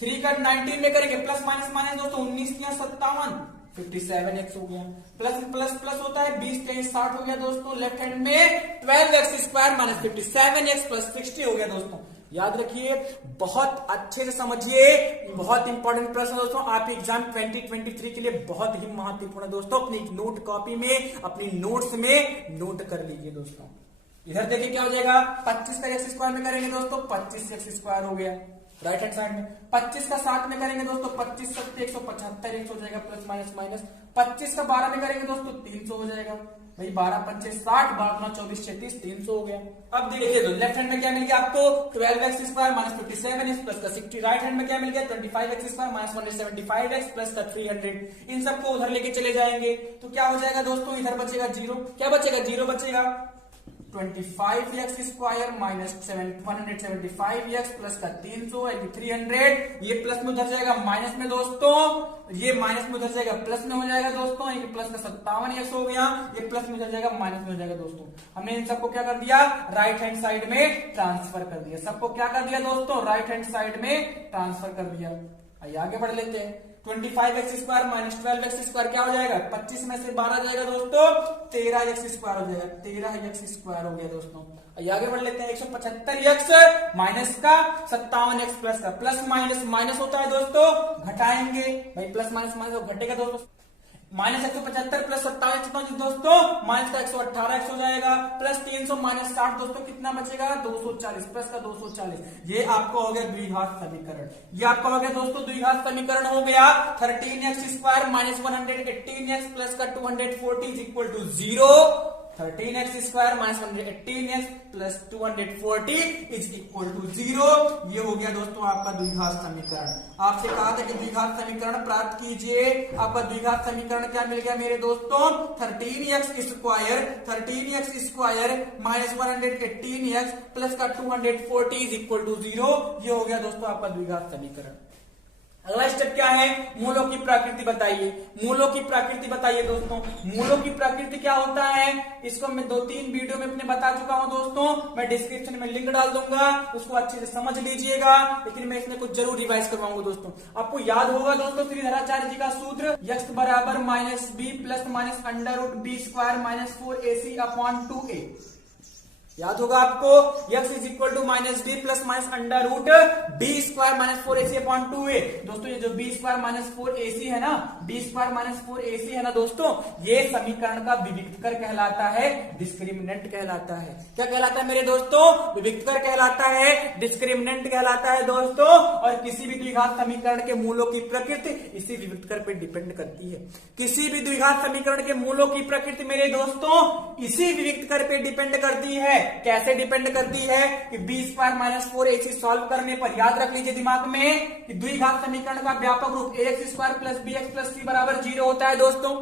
3 का 19 में करेंगे प्लस माइनस माइनस दोस्तों, 19 या 57 57x हो गया। प्लस प्लस प्लस होता है, 20 का 60 हो गया दोस्तों। लेफ्ट हैंड में 12x square minus 57x plus 60 हो गया दोस्तों। याद रखिए, बहुत अच्छे से समझिए, बहुत इंपॉर्टेंट प्रश्न दोस्तों, आपके एग्जाम 2023 के लिए बहुत ही महत्वपूर्ण है दोस्तों। अपनी नोट कॉपी में, अपनी नोट्स में नोट कर लीजिए दोस्तों। इधर देखिए क्या हो जाएगा, 25 का एक्स स्क्वायर में करेंगे दोस्तों, 25 एक्स स्क्वायर हो गया राइट हैंड साइड में। 25 का 7 में करेंगे दोस्तों, 25 सत्ते 175 एक्स हो जाएगा, प्लस माइनस माइनस। 25 का 12 में करेंगे दोस्तों, 300 हो जाएगा भाई, 12 पंचे 60, 12 24 36, 300 हो गया। अब देखिए लेफ्ट हैंड में क्या मिल गया आपको, 12 x square minus 57 x plus का 60। राइट हैंड में क्या मिल गया, 25 x square minus 175 x plus का 300। इन सबको उधर लेके चले जाएंगे तो क्या हो जाएगा दोस्तों, इधर बचेगा 0, क्या बचेगा, 0 बचेगा। 25 x square minus 175 x plus का 300 यानी 300। ये प्लस में उधर जाएगा माइनस में दोस्तों, ये माइनस में उधर जाएगा प्लस में हो जाएगा दोस्तों, ये प्लस का 57 एक्स हो गया, ये प्लस में उधर जाएगा माइनस में हो जाएगा दोस्तों। हमने इन सबको क्या कर दिया, राइट हैंड साइड में ट्रांसफर कर दिया, सबको क्या कर दिया दोस्तों, राइट हैंड साइड में ट्रांसफर कर दिया। आइए आगे बढ़ लेते हैं। 25 x square minus 12 x square क्या हो जाएगा, 25 में से 12 जाएगा दोस्तों, 13 एक्स स्क्वायर हो जाएगा, 13 एक्स स्क्वायर हो गया दोस्तों। आगे बढ़ लेते हैं। 175 एक्स माइनस का 57 एक्स प्लस का, प्लस माइनस माइनस होता है दोस्तों, घटाएंगे भाई, प्लस माइनस माइनस घटेगा दोस्तों। माइनस 175 प्लस 57 दोस्तों, माइनस का 118 एक्स हो जाएगा, प्लस 300 माइनस 60 दोस्तों, कितना बचेगा, 240 प्लस का 240। ये आपको हो गया द्विघात समीकरण, ये आपका हो गया दोस्तों द्विघात समीकरण हो गया। 13 x square minus 118 x plus का 240 is equal to 0। 13 x square minus 118 x plus 240 is equal to 0। ये हो गया दोस्तों आपका द्विघात समीकरण। आपसे कहा था कि द्विघात समीकरण प्राप्त कीजिए, आपका द्विघात समीकरण क्या मिल गया मेरे दोस्तों, 13 x square minus 118 x plus का 240 इज इक्वल टू 0। ये हो गया दोस्तों आपका द्विघात समीकरण। अगला स्टेप क्या है, मूलों की प्रकृति बताइए। मूलों की प्रकृति बताइए दोस्तों, मूलों की प्रकृति क्या होता है, इसको मैं 2-3 वीडियो में अपने बता चुका हूं दोस्तों, मैं डिस्क्रिप्शन में लिंक डाल दूंगा, उसको अच्छे से समझ लीजिएगा, लेकिन मैं इसमें कुछ जरूर रिवाइज करवाऊंगा दोस्तों। आपको याद होगा दोस्तों श्रीधराचार्य जी का सूत्र, x बराबर minus B plus minus under root B square minus 4ac upon 2a। याद होगा आपको, x is equal to minus B plus minus under root B square minus 4ac upon 2a। दोस्तों ये जो बी स्क्वायर माइनस 4ac है ना, बी स्क्वायर माइनस 4ac है ना दोस्तों, ये समीकरण का विविक्तकर कहलाता है, डिस्क्रिमिनेंट कहलाता है। क्या कहलाता है मेरे दोस्तों, विविक्तकर कहलाता है, डिस्क्रिमिनेंट कहलाता है दोस्तों। और किसी भी द्विघात समीकरण के मूलों की प्रकृति इसी विविक्तकर पे डिपेंड करती है। किसी भी द्विघात समीकरण के मूलों की प्रकृति मेरे दोस्तों इसी विविक्तकर पे डिपेंड करती है। कैसे डिपेंड करती है कि B square minus 4ac solve करने पर, याद रख लीजिए दिमाग में कि द्विघात समीकरण का व्यापक रूप ax square plus bx plus c बराबर 0 होता है दोस्तों।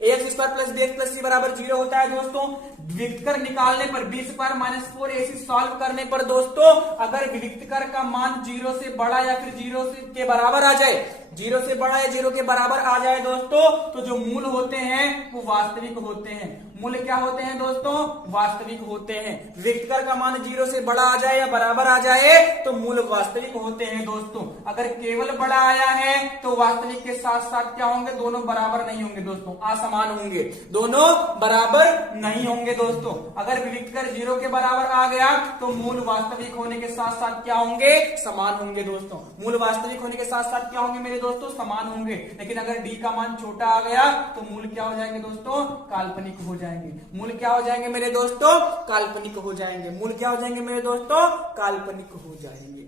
ax square plus bx plus c बराबर 0 होता है दोस्तों। विविक्तकर निकालने पर B square minus 4ac solve करने पर दोस्तों, अगर विविक्तकर का मान 0 से बड़ा या फिर 0 के बराबर आ जाए, 0 से बड़ा या 0 के बराबर आ जाए दोस्तों, तो जो मूल होते हैं वो वास्तविक होते हैं। मूल क्या होते हैं दोस्तों, वास्तविक होते हैं। विविक्तकर का मान 0 से बड़ा आ जाए या बराबर आ जाए तो मूल वास्तविक होते हैं दोस्तों। अगर केवल बड़ा आया है तो वास्तविक के साथ साथ क्या होंगे, दोनों बराबर नहीं होंगे दोस्तों, असमान होंगे, दोनों बराबर नहीं होंगे दोस्तों। अगर विविक्तकर 0 के बराबर आ गया तो मूल वास्तविक होने के साथ साथ क्या होंगे, समान होंगे दोस्तों। मूल वास्तविक होने के साथ साथ क्या होंगे मेरे दोस्तों, समान होंगे। लेकिन अगर डी का मान छोटा आ गया तो मूल क्या हो जाएंगे दोस्तों, काल्पनिक हो जाएंगे। मूल क्या हो जाएंगे मेरे दोस्तों, काल्पनिक हो जाएंगे। मूल क्या हो जाएंगे मेरे दोस्तों, काल्पनिक हो जाएंगे।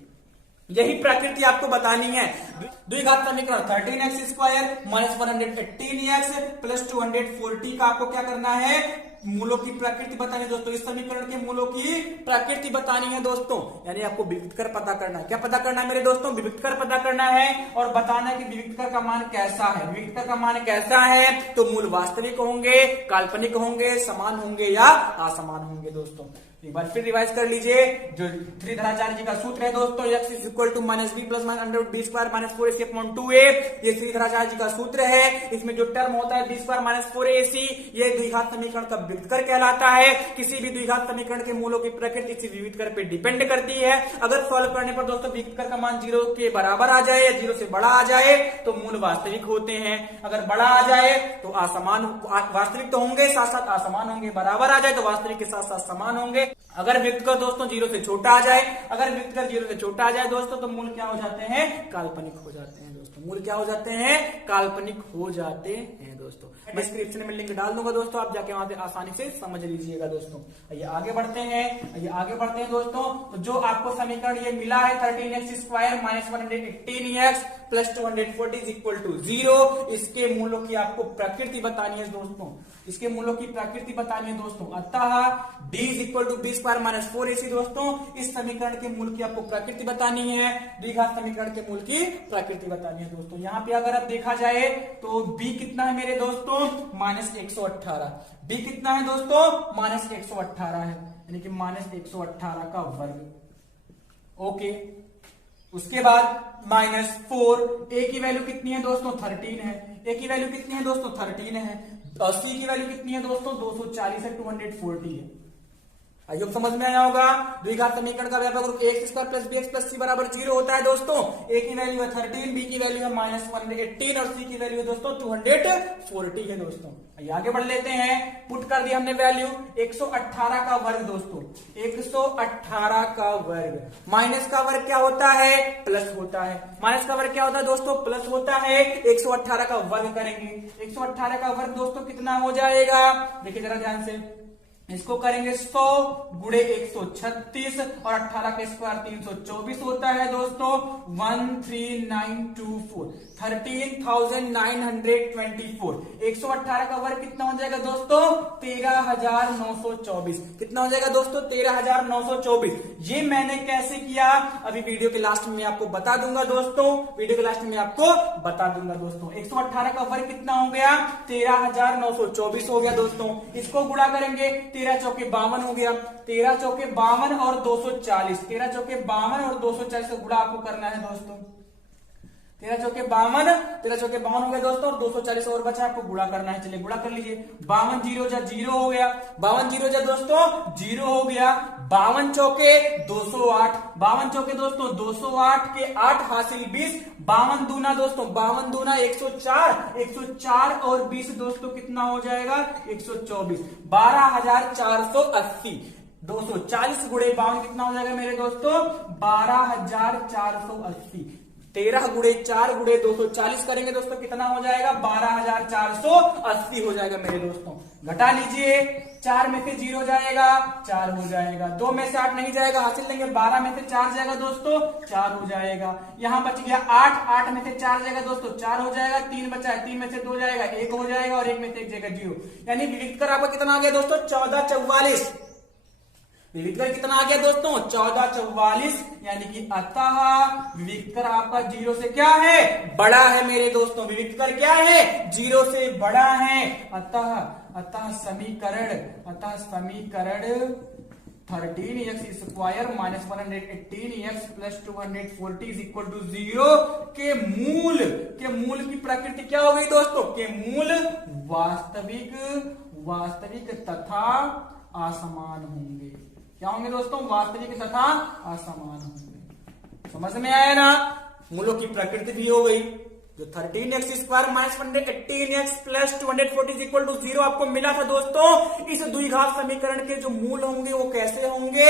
यही प्रकृति आपको बतानी है। द्विघात समीकरण 13 x square minus 118 x plus 240 का आपको क्या करना है, मूलों की प्रकृति बतानी है दोस्तों। इस समीकरण के मूलों की प्रकृति बतानी है दोस्तों, यानी आपको विविक्तकर पता करना है। क्या पता करना है मेरे दोस्तों, विविक्तकर पता करना है और बताना है कि विविक्तकर का मान कैसा है। विविक्तकर का मान कैसा है तो मूल वास्तविक होंगे, काल्पनिक होंगे, समान होंगे या असमान होंगे दोस्तों। एक बार फिर रिवाइज कर लीजिए, जो श्रीधराचार्य जी का सूत्र है दोस्तों, x is equal to minus B plus minus under root B square minus 4ac upon 2a। ये श्रीधराचार्य जी का सूत्र है। इसमें जो टर्म होता है बी स्क्वायर माइनस 4ac, ये द्विघात समीकरण का विविक्तकर कहलाता है। किसी भी द्विघात समीकरण के मूलों की प्रकृति इसी विविक्तकर पे डिपेंड करती है। अगर सॉल्व करने पर दोस्तों विविक्तकर का मान 0 के बराबर आ जाए या 0 से बड़ा आ जाए तो मूल वास्तविक होते हैं। अगर बड़ा आ जाए तो असमान, वास्तविक तो होंगे साथ साथ असमान होंगे, बराबर आ जाए तो वास्तविक के साथ साथ समान होंगे। अगर व्यक्तिगत दोस्तों 0 से छोटा आ जाए, अगर व्यक्तिगत 0 से छोटा आ जाए दोस्तों, तो मूल क्या हो जाते हैं, काल्पनिक हो जाते हैं दोस्तों। मूल क्या हो जाते हैं, काल्पनिक हो जाते हैं दोस्तों। डिस्क्रिप्शन में लिंक डाल दूंगा दोस्तों, आप जाके वहां से आसानी से समझ लीजिएगा दोस्तों। ये आगे बढ़ते हैं दोस्तों। तो जो आपको समीकरण ये मिला है 13x square minus 118x plus 240 is equal to 0, इसके मूलों की आपको प्रकृति बतानी है दोस्तों, इसके मूलों की प्रकृति बतानी है दोस्तों। अतः d is equal to B square minus 4ac दोस्तों, इस समीकरण के मूल की आपको प्रकृति बतानी है, द्विघात समीकरण के मूल की प्रकृति बतानी है दोस्तों। यहाँ पे अगर अब देखा जाए तो b कितना है मेरे दोस्तों, माइनस 118। b कितना है दोस्तों, माइनस 118 है, यानी कि माइनस 118 का वर्ग। ओके, उसके बाद माइनस 4, a की वैल्यू कितनी है दोस्तों, 13 है। a की वैल्यू कितनी है दोस्तों, 13 है। और c की वैल्यू कितनी है दोस्तों, 240 है, 240 है। आई होप समझ में आया होगा। द्विघात समीकरण का व्यापक रूप ax square plus bx plus c बराबर 0 होता है दोस्तों। a की वैल्यू है 13, b की वैल्यू है माइनस 118 और c की वैल्यू है दोस्तों 240 है दोस्तों। आगे बढ़ लेते हैं, पुट कर दिया हमने वैल्यू 118 का वर्ग दोस्तों, 118 का वर्ग। माइनस का वर्ग क्या होता है, प्लस होता है। माइनस का वर्ग क्या होता है दोस्तों, प्लस होता है। 118 का वर्ग करेंगे, 118 का वर्ग दोस्तों कितना हो जाएगा, देखिए जरा ध्यान से, इसको करेंगे 100 गुणे 136 और 18 का स्क्वायर 324 होता है दोस्तों 13924, 13,924। 118 का वर्ग कितना हो जाएगा दोस्तों, 13,924। कितना हो जाएगा दोस्तों, 13,924। ये मैंने कैसे किया, अभी वीडियो के लास्ट में आपको बता दूंगा दोस्तों, वीडियो के लास्ट में आपको बता दूंगा दोस्तों। 118 का वर्ग कितना हो गया, 13,924 हो गया दोस्तों। इसको गुणा करेंगे, 13 चौके 52 हो गया, 13 चौके 52 और 240, 13 चौके 52 और 240 का गुणा आपको करना है दोस्तों। 13 चौके 52 हो गया दोस्तों, और 240 और बचा, आपको गुणा करना है। चलिए गुणा कर लीजिए, 52 जीरो जा 0 हो गया, 52 जीरो जा दोस्तों 0 हो गया। 52 चौके 208, 52 चौके दोस्तों 208 के 8 हासिल 20, 52 दूना दोस्तों 52 दूना 104, 104 और 20 दोस्तों कितना हो जाएगा, 124, 12,480। 240 गुणे 52 कितना हो जाएगा मेरे दोस्तों, 12,480। 13 गुणे 4 गुणे 240 करेंगे दोस्तों, कितना हो जाएगा, 12,480 हो जाएगा मेरे दोस्तों। घटा लीजिए, 4 में से 0 जाएगा, 4 हो जाएगा। 2 में से 8 नहीं जाएगा, हासिल लेंगे, 12 में से 4 जाएगा दोस्तों, 4 हो जाएगा। यहां बच गया 8, 8 में से 4 जाएगा दोस्तों, 4 हो जाएगा। 3 बचा है, 3 में से 2 जाएगा, 1 हो जाएगा, और 1 में से 1 जाएगा 0। यानी विविध कर आपका कितना आ गया दोस्तों, 1444। विविध कर कितना आ गया दोस्तों, 1444। यानी कि अतः विविध कर आपका 0 से क्या है, बड़ा है मेरे दोस्तों। विविध कर क्या है, 0 से बड़ा है। अतः समीकरण 13x square minus 118x plus 240 is equal to 0 के मूल की प्रकृति क्या हो गई दोस्तों, के मूल वास्तविक तथा असमान होंगे। क्या होंगे दोस्तों, वास्तविक तथा असमान होंगे। समझ में आया ना, मूलों की प्रकृति भी हो गई। जो 13x square minus 118x plus 240 equal to 0 आपको मिला था दोस्तों, इस द्विघात समीकरण के जो मूल होंगे वो कैसे होंगे,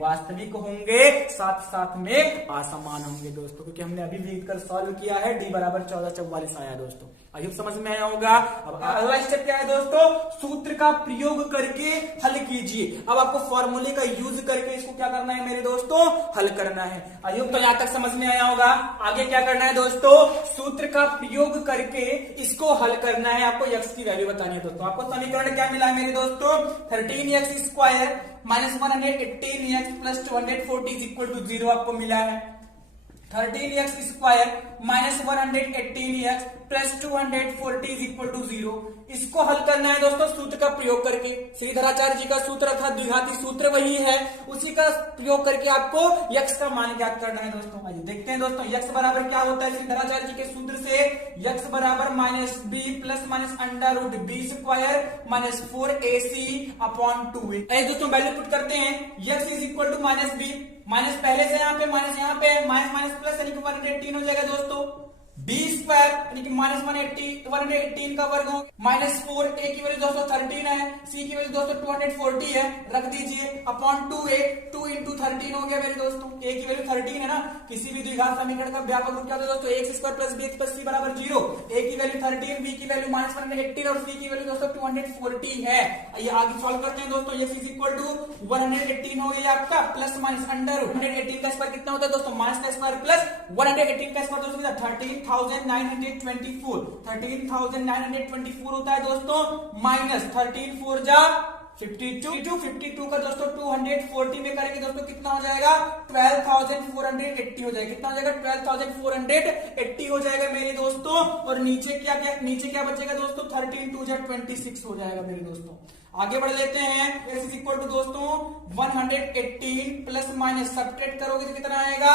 वास्तविक होंगे, साथ साथ में असमान होंगे दोस्तों, क्योंकि हमने अभी भी कर सॉल्व किया है। d बराबर 1444 आया दोस्तों। आई होप समझ में आया होगा। अब अगला स्टेप क्या है दोस्तों, सूत्र का प्रयोग करके हल कीजिए। अब आपको फॉर्मूले का यूज करके इसको क्या करना है मेरे दोस्तों, हल करना है। आई होप तो यहां तक समझ में आया होगा। आगे क्या करना है दोस्तों, सूत्र का प्रयोग करके इसको हल करना है। आपको x की वैल्यू बतानी है दोस्तों। आपको समीकरण क्या मिला है मेरे दोस्तों, 13x square minus 118x plus 240 equal to 0 आपको मिला है। 13x square minus 118x plus 240 equal to 0। इसको हल करना है दोस्तों सूत्र का प्रयोग करके। श्रीधराचार्य जी का सूत्र था, द्विघाती सूत्र वही है, उसी का प्रयोग करके आपको x का मान ज्ञात करना है दोस्तों। आइए देखते हैं दोस्तों, x बराबर क्या होता है श्रीधराचार्य जी के सूत्र से। x बराबर minus B plus minus under root B square minus 4ac upon 2a। दोस्तों वैल्यू पुट करते हैं, x is equal to minus B, minus पहले से यहाँ पे माइनस पे माइनस माइनस प्लस यानी कि 118 हो जाएगा दोस्तों। बी स्क्वायर यानी कि -118 का वर्ग हो, -4 ए की वैल्यू दोस्तों 13 है, सी की वैल्यू दोस्तों 240 है, रख दीजिए अपॉन 2a, 2 into 13 हो गया मेरे दोस्तों। ए की वैल्यू 13 है ना, किसी भी द्विघात समीकरण का व्यापक रूप क्या होता है दोस्तों, ax square plus bx plus c बराबर 0। ए की वैल्यू 13, बी की वैल्यू -118 और सी की वैल्यू दोस्तों 240 है। ये आगे सॉल्व करते हैं दोस्तों। x इज इक्वल टू 118 हो गया आपका, प्लस माइनस अंडर 118 का स्क्वायर कितना होता है दोस्तों, माइनस का स्क्वायर प्लस 118 का स्क्वायर दोस्तों 13,924 13,924 होता है दोस्तों, माइनस 13 4 जा 52 का दोस्तों 240 में करेंगे दोस्तों कितना हो जाएगा, 12,480 हो जाएगा। कितना हो जाएगा, 12,480 हो जाएगा मेरे दोस्तों। और नीचे क्या बचेगा दोस्तों, 13 2 जा 26 हो जाएगा मेरे दोस्तों। आगे बढ़ लेते हैं। x इज इक्वल टू दोस्तों 118 प्लस माइनस सब्ट्रैक्ट करोगे तो कितना आएगा,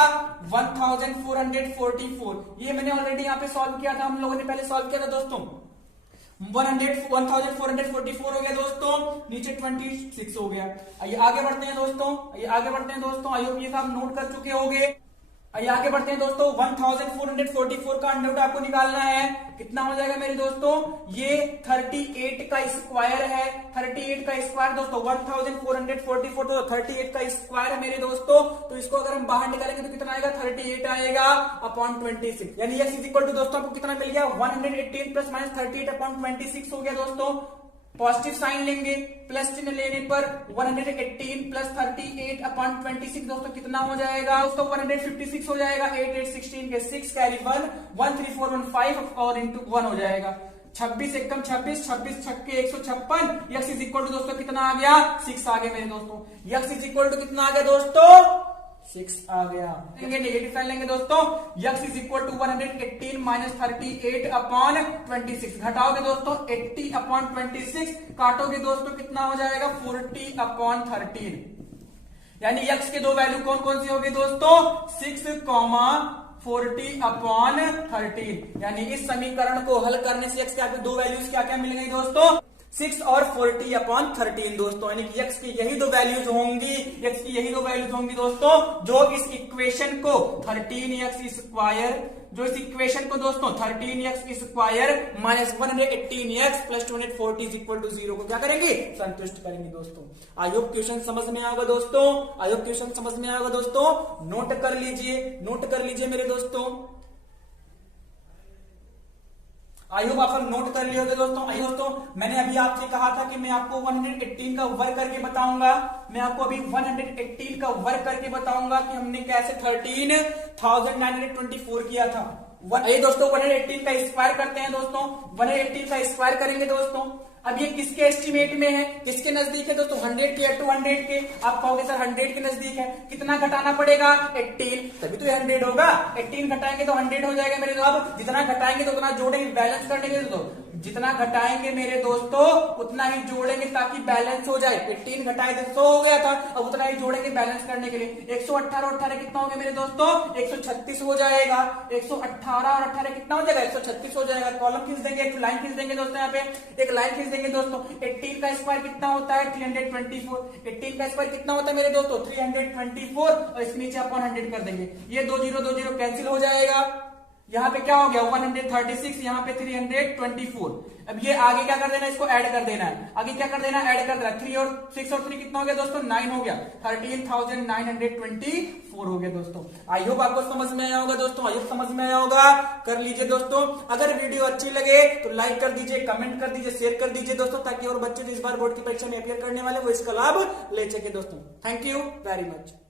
1444। ये मैंने ऑलरेडी यहाँ पे सॉल्व किया था, हम लोगों ने पहले सॉल्व किया था दोस्तों। 1444 हो गया दोस्तों, नीचे 26 हो गया। आइए आगे बढ़ते हैं दोस्तों। आई होप ये सब नोट कर चुके होंगे। आइए आगे बढ़ते हैं दोस्तों। 1444 का अंडर रूट आपको निकालना है, कितना हो जाएगा मेरे दोस्तों, ये 38 का स्क्वायर है। 38 का स्क्वायर दोस्तों 1444 तो 38 का स्क्वायर है मेरे दोस्तों। तो इसको अगर हम बाहर निकालेंगे तो कितना आएगा, 38 आएगा अपॉन 26। यानी x इज इक्वल टू दोस्तों आपको कितना मिल गया, 118 प्लस माइनस 38 अपॉन 26 हो गया दोस्तों। पॉजिटिव साइन लेंगे, प्लस चिन्ह लेने पर 118 प्लस 38 अपॉन 26 दोस्तों कितना हो जाएगा, दोस्तों 156 हो जाएगा। 8 8 16 के 6 कैरी 1 13415 और इंटू 1 हो जाएगा। 26 एकम 26, 26 छक्के 156। x इज इक्वल टू दोस्तों कितना आ गया, 6 आ गया मेरे दोस्तों। x इज इक्वल टू कितना आ गया दोस्तों, 6 आ गया। नेगेटिव साइन लेंगे दोस्तों। x is equal to 118 minus 38 upon 26, घटाओगे दोस्तों 80 अपॉन 26, काटोगे दोस्तों कितना हो जाएगा, 40 अपॉन 13। यानी x के दो वैल्यू कौन कौन सी होगी दोस्तों, 6, 40 अपॉन 13। यानी इस समीकरण को हल करने से x के आपको दो वैल्यूज क्या क्या मिल गई दोस्तों, 6 और 40 अपॉन 13 दोस्तों। यानी कि x की यही दो वैल्यूज होंगी दोस्तों, जो इस इक्वेशन को 13x स्क्वायर, जो इस इक्वेशन को दोस्तों 13x square minus 118x plus 240 is equal to 0 को क्या करेंगे, संतुष्ट करेंगे दोस्तों। आई होप क्वेश्चन समझ में आएगा दोस्तों। नोट कर लीजिए मेरे दोस्तों। आई होप आप सब नोट कर लिए होंगे दोस्तों। मैंने अभी आपसे कहा था कि मैं आपको 118 का वर्क करके बताऊंगा। मैं आपको अभी 118 का वर्क करके बताऊंगा कि हमने कैसे 13,924 किया था। ये दोस्तों 118 का स्क्वायर करते हैं दोस्तों। 118 का स्क्वायर करेंगे दोस्तों। अब ये किसके एस्टिमेट में है, किसके नजदीक है दोस्तों, 100 के या 200 के। आप कहोगे सर 100 के नजदीक है, कितना घटाना पड़ेगा, 18, तभी तो 100 होगा। 18 घटाएंगे तो 100 हो जाएगा मेरे दोस्तों। अब जितना घटाएंगे तो उतना जोड़ेंगे, बैलेंस करने के लिए जितना घटाएंगे मेरे दोस्तों उतना ही जोड़ेंगे ताकि बैलेंस हो जाए। 18 घटाए तो 100 हो गया था, अब उतना ही जोड़ेंगे बैलेंस करने के लिए। 118 और 18 कितना हो गया मेरे दोस्तों, 136 हो जाएगा। 118 और 18 कितना हो जाएगा, 136 हो जाएगा। कॉलम खींच देंगे, एक लाइन खींच देंगे दोस्तों, यहाँ पे एक लाइन खींच देंगे दोस्तों। 18 का स्क्वायर कितना होता है, 324। 18 का स्क्वायर कितना होता है मेरे दोस्तों, 324, और इसके नीचे अपन 100 कर देंगे। ये 2 0 कैंसिल हो जाएगा। यहाँ पे क्या हो गया, 136, यहाँ पे 324। अब ये आगे क्या कर देना, इसको ऐड कर देना है। आगे क्या कर देना, ऐड कर देना। 3 और 6 और 3 कितना हो गया दोस्तों, 9 हो गया। 13,924 हो गया दोस्तों। आई होप आपको समझ में आया होगा दोस्तों, कर लीजिए दोस्तों। अगर वीडियो अच्छी लगे तो लाइक कर दीजिए, कमेंट कर दीजिए, शेयर कर दीजिए दोस्तों, ताकि और बच्चे जो इस बार बोर्ड की परीक्षा में अपियर करने वाले वो इसका लाभ ले सके दोस्तों। Thank you very much.